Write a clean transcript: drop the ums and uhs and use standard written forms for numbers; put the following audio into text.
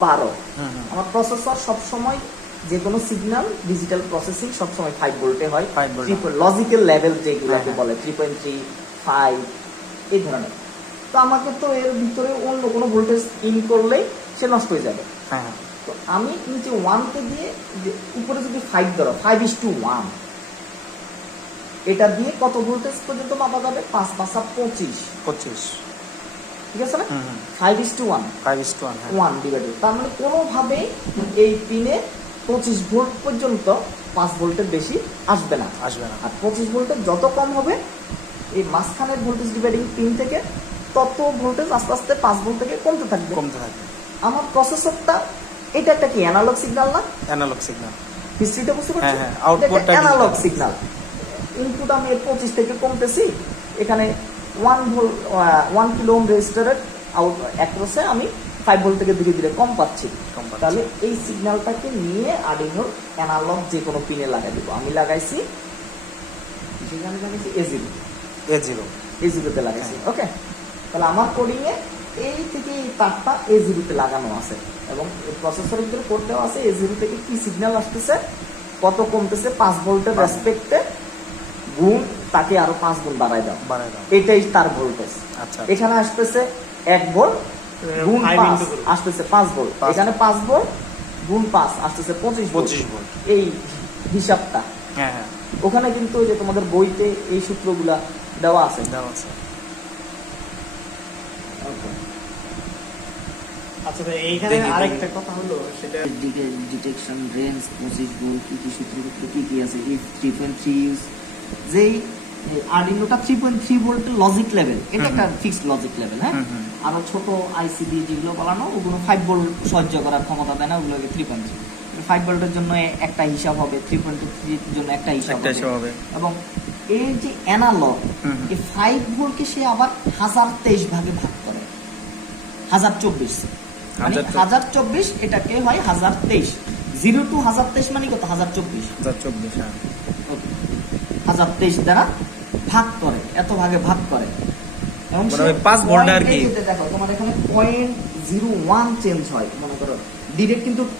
12 আমার প্রসেসর সব সময় যে কোনো সিগন্যাল ডিজিটাল প্রসেসিং সব সময় 5 ভোল্টে হয়, লজিক্যাল লেভেল যেগুলোকে বলে 3.3 5 এই ধরনের। তো আমাকে তো এর ভিতরে অন্য কোনো ভোল্টেজ ইন করলেই সে নষ্ট হয়ে যাবে। তো আমি নিচে 1 কে দিয়ে উপরে যদি 5 ধরো 5:1 এটা দিয়ে কত ভোল্টেজ পর্যন্ত মাপা যাবে? 5 5 25 ঠিক আছে না? 5:1 ডিভাইডেড, তার মানে কোনোভাবেই এই পিনে 25 ভোল্ট পর্যন্ত 5 ভোল্টের বেশি আসবে না। আর 25 ভোল্টের যত কম হবে এই মাঝখানের ভোল্টেজ ডিভাইডিং পিন থেকে তত ভোল্টেজ আস্তে আস্তে 5 ভোল্ট থেকে কমতে থাকবে। আমার প্রসেসরটা এটা একটা কি অ্যানালগ সিগন্যাল না? অ্যানালগ সিগন্যাল হিস্ট্রিটা বুঝতে পারছো? আউটপুটটা অ্যানালগ সিগন্যাল। ইনপুট আমি 25 থেকে কমতেছি, এখানে 1 কিলো ওহম রেজিস্টারের আউট অ্যাক্রসে আমি 5 ভোল্ট থেকে ধীরে ধীরে কম পাচ্ছি। তাহলে এই সিগন্যালটাকে নিয়ে আরডিনোর অ্যানালগ যে কোনো পিনে লাগাই দিব। আমি লাগাইছি A0 তে লাগাইছি। ওকে, তাহলে আমার কোডিং এ এই থেকে এই তারটা A0 তে লাগানো আছে এবং প্রসেসরের ভিতরে কোড দেওয়া আছে A0 থেকে কি সিগন্যাল আসতেছে, কত কমতেছে 5 ভোল্টের রেসপেক্টে গুণ তাকে আরো 5 গুণ বাড়ায় দাও। এটাই তার ভোল্টেজ। এখানে আসতেছে 1 ভোল্ট গুণ 5 আসতেছে 5 ভোল্ট, এখানে 5 ভোল্ট গুণ 5 আসতেছে 25 ভোল্ট। এই হিসাবটা ওখানে কিন্তু যে তোমাদের বইতে এই সূত্রগুলা দেওয়া আছে। আচ্ছা ভাই, এইখানে আরেকটা কথা হলো, সেটা ডিটেকশন রেঞ্জ 25 ভোল্ট কি সূত্র কি আছে, ইফ 3.3 ইউজ যেই আরডিনোটা 3.3 ভোল্টের লজিক লেভেল, এটা একটা ফিক্সড লজিক লেভেল। হ্যাঁ, আরো ছোট আইসিডি যেগুলো বানানো ওগুলো 5 ভোল্ট সহ্য করার ক্ষমতা দেয় না, ওগুলোকে 3.3 5 ভোল্টের জন্য একটা হিসাব হবে, 3.3 এর জন্য একটা হিসাব হবে। এবং এই যে অ্যানালগ এই 5 ভোল্টকে সে আবার 1023 ভাগে ভাগ করে, 1024 মানে 1024 এটাকে হয় 1023। 0 to 1023 মানে কত? 1024 1023 দ্বারা ভাগ করে, এত ভাগে ভাগ করে। এবং 5 ভোল্ট আর কি দেখো তোমার এখানে 0.01 চেঞ্জ হয়, মনে করো ডিরেক্ট কিন্তু